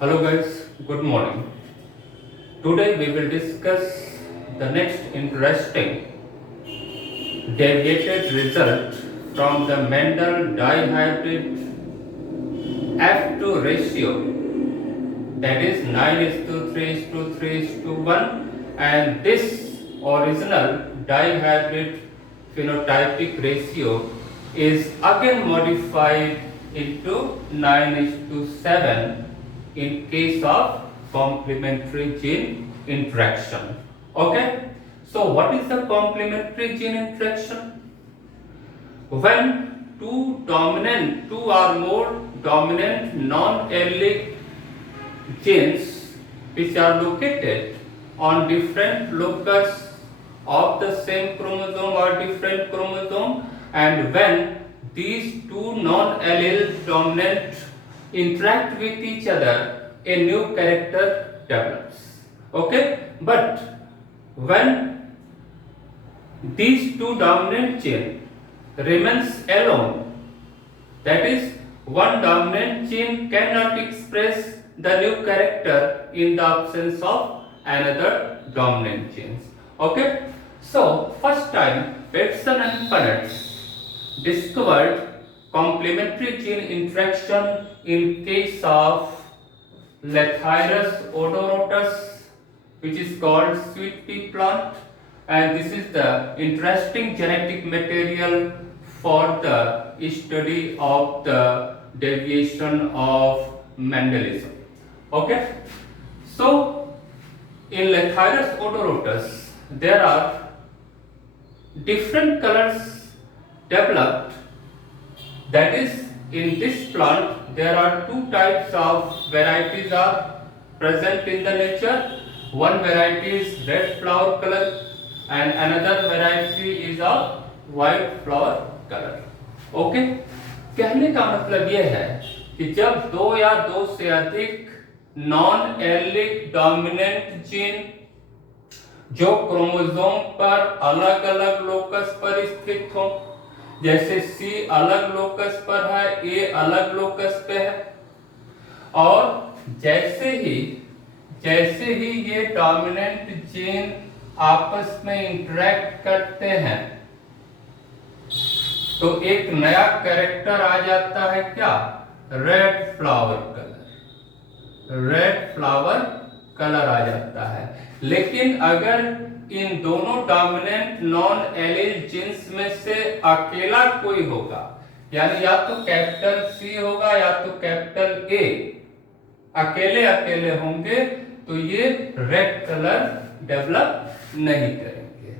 Hello guys, good morning. Today we will discuss the next interesting deviated result from the Mendel dihybrid F2 ratio, that is 9:3:3:1, and this original dihybrid phenotypic ratio is again modified into 9:7 in case of complementary gene interaction. Okay, so what is the complementary gene interaction? When two or more dominant non-allelic genes which are located on different locus of the same chromosome or different chromosome, and when these two non-allele dominant interact with each other, a new character develops. Okay, but when these two dominant gene remains alone, that is, one dominant gene cannot express the new character in the absence of another dominant genes. Okay, so first time Bateson and Punnett discovered complementary gene interaction in case of Lathyrus odoratus, which is called sweet pea plant, and this is the interesting genetic material for the study of the deviation of Mendelism. Okay, so in Lathyrus odoratus there are different colors developed. That is, in this plant there are two types of varieties are present in the nature. One variety is red flower color and another variety is of white flower color. Okay, कहने का मतलब यह है कि जब दो या दो से अधिक नॉन एलिक डोमिनेंट जीन जो क्रोमोसोम पर अलग अलग लोकस पर स्थित हो, जैसे C अलग लोकस पर है, A अलग लोकस पे है, और जैसे ही ये डोमिनेंट जीन आपस में इंटरेक्ट करते हैं तो एक नया कैरेक्टर आ जाता है, क्या? रेड फ्लावर कलर आ जाता है। लेकिन अगर इन दोनों डोमिनेंट नॉन एलील जीन्स में से अकेला कोई होगा, यानी या तो कैपिटल C होगा या तो कैपिटल A, अकेले होंगे, तो ये रेड कलर डेवलप नहीं करेंगे।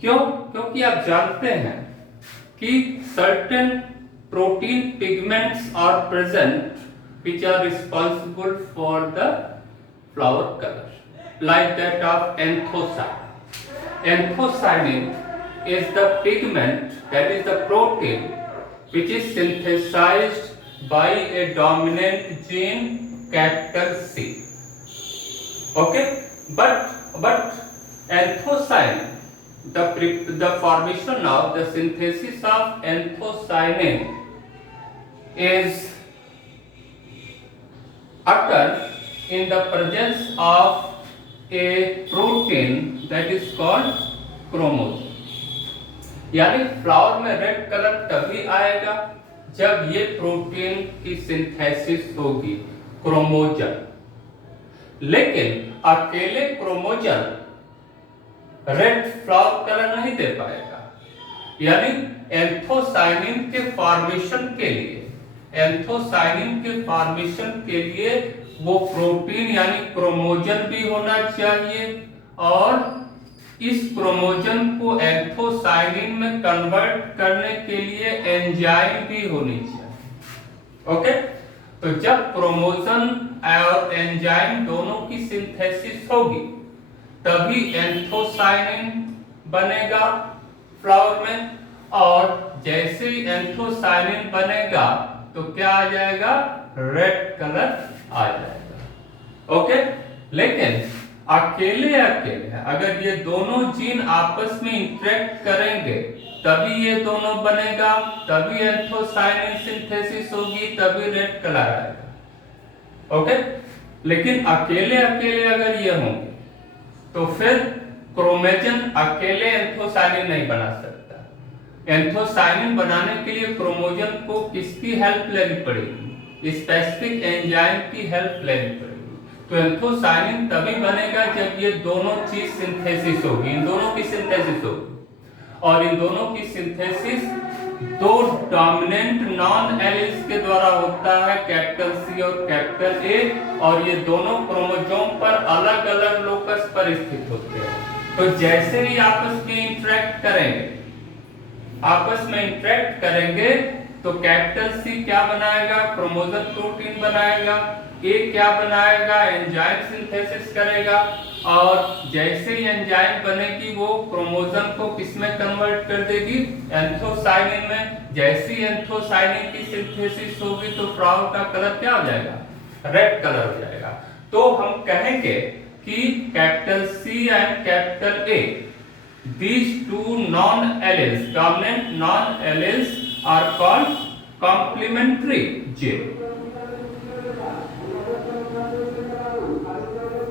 क्यों? क्योंकि आप जानते हैं कि certain protein pigments are present which are responsible for the flower color, like that of anthocyanin. Anthocyanin is the pigment, that is the protein which is synthesized by a dominant gene capital C. Okay, but anthocyanin, the formation of the synthesis of anthocyanin is occur in the presence of a protein that is called chromosome. यानी flower में red colour तभी आएगा जब ये protein की synthesis होगी, क्रोमोजन। लेकिन अकेले क्रोमोजन रेड फ्लावर कलर नहीं दे पाएगा, यानी एंथोसाइनिन के फॉर्मेशन के लिए वो प्रोटीन यानी क्रोमोजन भी होना चाहिए, और इस क्रोमोजन को एंथोसाइनिन में कन्वर्ट करने के लिए एंजाइम भी होनी चाहिए। ओके, तो जब क्रोमोजन और एंजाइम दोनों की सिंथेसिस होगी तभी एंथोसाइनिन बनेगा फ्लावर में, और जैसे ही एंथोसाइनिन बनेगा तो क्या आ जाएगा? रेड कलर आ जाएगा। ओके, लेकिन अकेले अगर ये दोनों जीन आपस में इंटरेक्ट करेंगे तभी ये दोनों बनेगा, तभी एंथोसायनिन सिंथेसिस होगी, तभी रेड कलर आएगा। ओके, लेकिन अकेले अकेले अगर ये होंगे तो फिर क्रोमेटिन अकेले एंथोसायनिन नहीं बना सकता। एंथोसायनिन बनाने के लिए क्रोमोजन को किसकी हेल्प लेनी पड़ेगी? स्पेसिफिक एंजाइम की हेल्प लेनी पड़ेगी। तो एंथोसायनिन तभी बनेगा जब ये दोनों चीज सिंथेसिस होगी, इन दोनों की सिंथेसिस होगी, और इन दोनों की सिंथेसिस दो डोमिनेंट नॉन एलिल्स के द्वारा होता है, कैपिटल सी और कैपिटल ए, और ये दोनों क्रोमोसोम पर अलग अलग लोकस पर स्थित होते हैं। तो जैसे ही आपस में इंटरेक्ट करेंगे तो कैपिटल सी क्या बनाएगा? क्रोमोसोम प्रोटीन बनाएगा। ए क्या बनाएगा? एंजाइम सिंथेसिस करेगा, और जैसे ही एंजाइम बनेगी वो क्रोमोसोम को किसमें कन्वर्ट कर देगी? एंथोसायनिन में। जैसे ही एंथोसायनिन की सिंथेसिस होगी तो फ्लावर का कलर क्या हो जाएगा? रेड कलर हो जाएगा। तो हम कहेंगे कि capital C and capital A, these two non-alleles, dominant non-alleles are called complementary gene.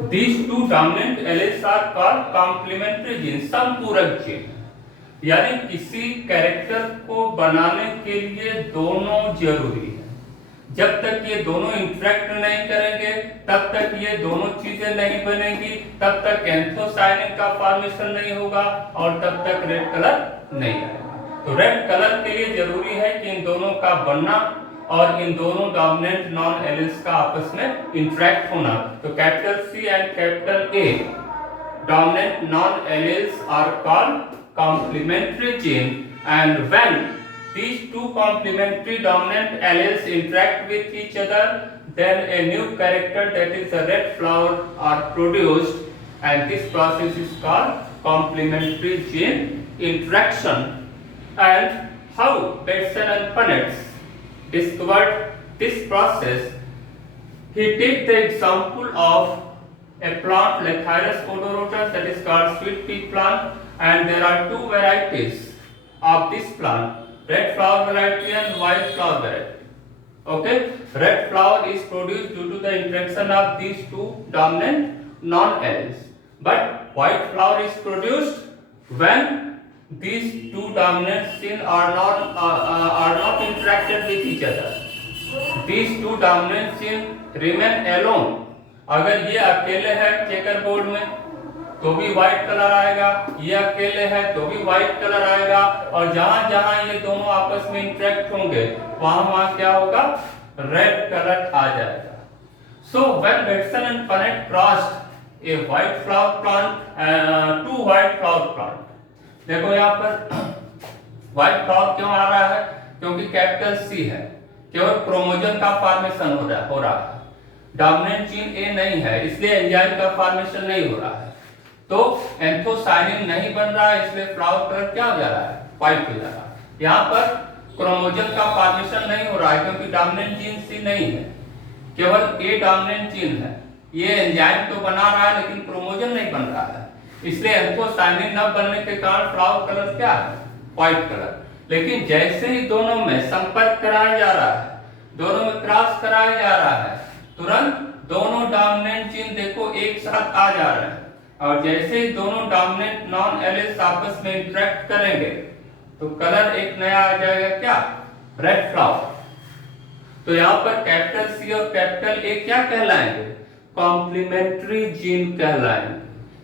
These two dominant alleles are called complementary gene, संपूरक जीन। यानी किसी कैरेक्टर को बनाने के लिए दोनों जरूरी है। जब तक ये दोनों इंटरेक्ट नहीं करेंगे तब तक ये दोनों चीजें नहीं बनेगी, तब तक एंथोसायनिन का फॉर्मेशन नहीं होगा, और तब तक रेड कलर नहीं आएगा। तो रेड कलर के लिए जरूरी है कि इन दोनों का बनना और इन दोनों डोमिनेंट नॉन एलिल्स का आपस में इंटरेक्ट होना। तो capital C and capital A dominant non alleles are called complementary gene, and when these two complementary dominant alleles interact with each other, then a new character, that is a red flower, are produced, and this process is called complementary gene interaction. And how Bateson and Punnett discovered this process? He take the example of a plant Lathyrus odorosus, that is called sweet pea plant, and there are two varieties of this plant, red flower variety and white flower variety. Okay, red flower is produced due to the interaction of these two dominant non-alleles, but white flower is produced when these two dominant genes are not interacted with each other. These two dominant genes remain alone. अगर ये अकेले हैं checker board में तो भी white colour आएगा, ये अकेले है तो भी व्हाइट कलर आएगा, और जहां जहां ये दोनों आपस में इंटरेक्ट होंगे वहां क्या होगा? रेड कलर आ जाएगा। So when Bateson and Punnett crossed a white flower plant to white flower plant, देखो यहाँ पर व्हाइट फ्लावर क्यों आ रहा है? क्योंकि कैपिटल सी है, केवल क्रोमोसोम का फॉर्मेशन हो रहा है, डोमिनेंट जीन ए नहीं है, इसलिए एंजाइम का फॉर्मेशन नहीं हो रहा है। तो एंथोसायनिन नहीं बन रहा है, इसलिए फ्लावर कलर क्या हो जा रहा है? व्हाइट हो जा रहा है। यहाँ पर क्रोमोसोम का फॉर्मेशन नहीं हो रहा है क्योंकि डोमिनेंट जीन सी नहीं है, केवल ए डोमिनेंट जीन है। ये एंजाइम तो बना रहा है लेकिन क्रोमोसोम नहीं बन रहा है, इसलिए एंथोसायनिन न बनने के कारण फ्लावर कलर क्या है? White colour. लेकिन जैसे ही दोनों में संपर्क कराया जा रहा है, दोनों में क्रॉस कराया जा रहा है, तुरंत दोनों डोमिनेंट जीन देखो एक साथ आ जा रहे हैं, और जैसे ही दोनों डोमिनेंट नॉन एलिल्स आपस में इंटरेक्ट करेंगे तो कलर एक नया आ जाएगा, क्या? Red flower. तो यहाँ पर कैपिटल सी और कैपिटल ए क्या कहलाएंगे? कॉम्प्लीमेंट्री जीन कहलाएंगे।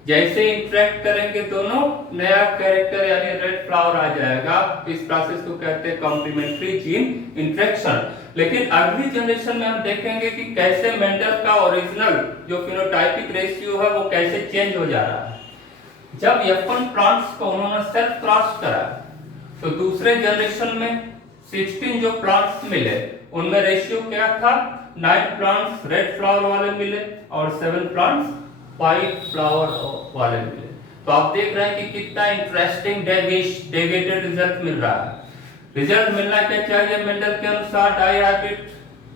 जैसे इंटरेक्ट करेंगे दोनों, नया कैरेक्टर यानी रेड फ्लावर आ जाएगा। इस प्रोसेस को कहते हैं कॉम्प्लीमेंट्री जीन इंटरेक्शन। लेकिन अगली जनरेशन में हम देखेंगे कि कैसे मेंडल का ओरिजिनल जो फिनोटाइपिक रेशियो है वो कैसे चेंज हो जा रहा है। जब F1 प्लांट्स को उन्होंने सेल्फ क्रॉस करा तो दूसरे जनरेशन में 16 जो प्लांट्स मिले उनमें रेशियो क्या था? 9 प्लांट्स रेड फ्लावर वाले मिले और 7 प्लांट्स व्हाइट फ्लावर वाले मिले। तो आप देख रहे हैं कि कितना इंटरेस्टिंग डेविएटेड रिजल्ट मिल रहा है। रिजल्ट मिलना क्या चाहिए? मेंडल के अनुसार डायहाइब्रिड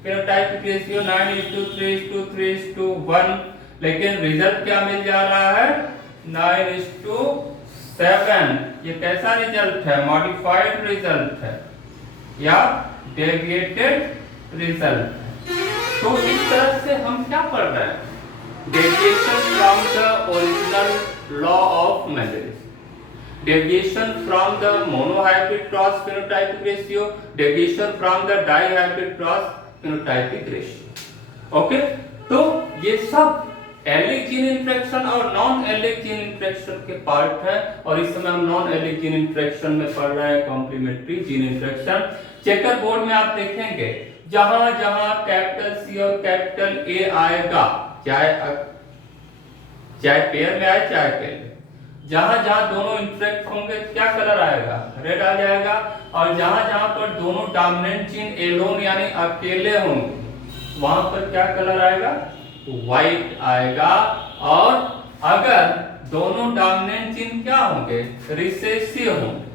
फेनोटाइपिक रेशियो 9:3:3:1, लेकिन रिजल्ट क्या मिल जा रहा है? 9:7 7 ये कैसा रिजल्ट है? मॉडिफाइड रिजल्ट है या डेविएटेड रिजल्ट है। तो इस तरह से हम क्या पढ़ रहे हैं? Deviation from the original law of mendelism, deviation from the monohybrid cross phenotypic ratio, deviation from the dihybrid cross phenotypic ratio. Okay, तो ये सब एलिक जीन इंटरेक्शन और नॉन एलिक जीन इंटरेक्शन के पार्ट है, और इस समय हम नॉन एलिक जीन इंटरेक्शन में पढ़ रहे हैं complementary gene interaction. Checker board में आप देखेंगे जहां जहां कैपिटल सी और कैपिटल ए आएगा, चाहे पेयर में आए चाहे पेयर में, जहां जहां दोनों इंटरेक्ट होंगे क्या कलर आएगा? रेड आ जाएगा। और जहां जहां पर दोनों डोमिनेंट जीन एलोन यानी अकेले होंगे वहां पर क्या कलर आएगा? व्हाइट आएगा। और अगर दोनों डोमिनेंट जीन क्या होंगे? रिसेसिव होंगे,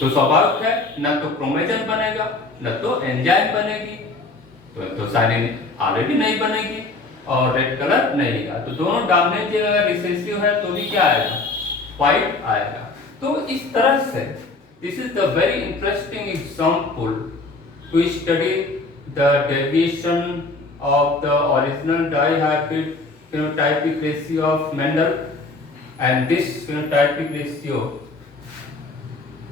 तो स्वाभाविक है न तो क्रोमोजोम बनेगा न तो एंजाइम बनेगी, तो साइनिन ऑलरेडी नहीं बनेगी और रेड कलर नहीं आएगा। तो दोनों डोमिनेंट जीन अगर रिसेसिव है तो भी क्या आएगा? व्हाइट आएगा। तो इस तरह से this is the very interesting example to study the deviation of the original dihybrid phenotypic ratio of Mendel, and this phenotypic ratio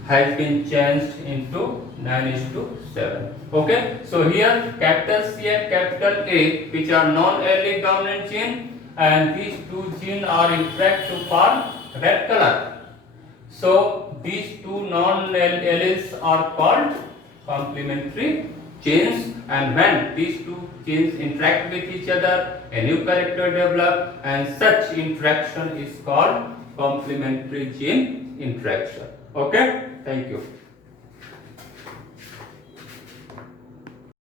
has been changed into 9:7. Okay, so here capital C and capital A, which are non-allelic dominant gene, and these two genes are interact to form red color. So these two non-alleles are called complementary genes, and when these two genes interact with each other, a new character develop, and such interaction is called complementary gene interaction. Okay, thank you.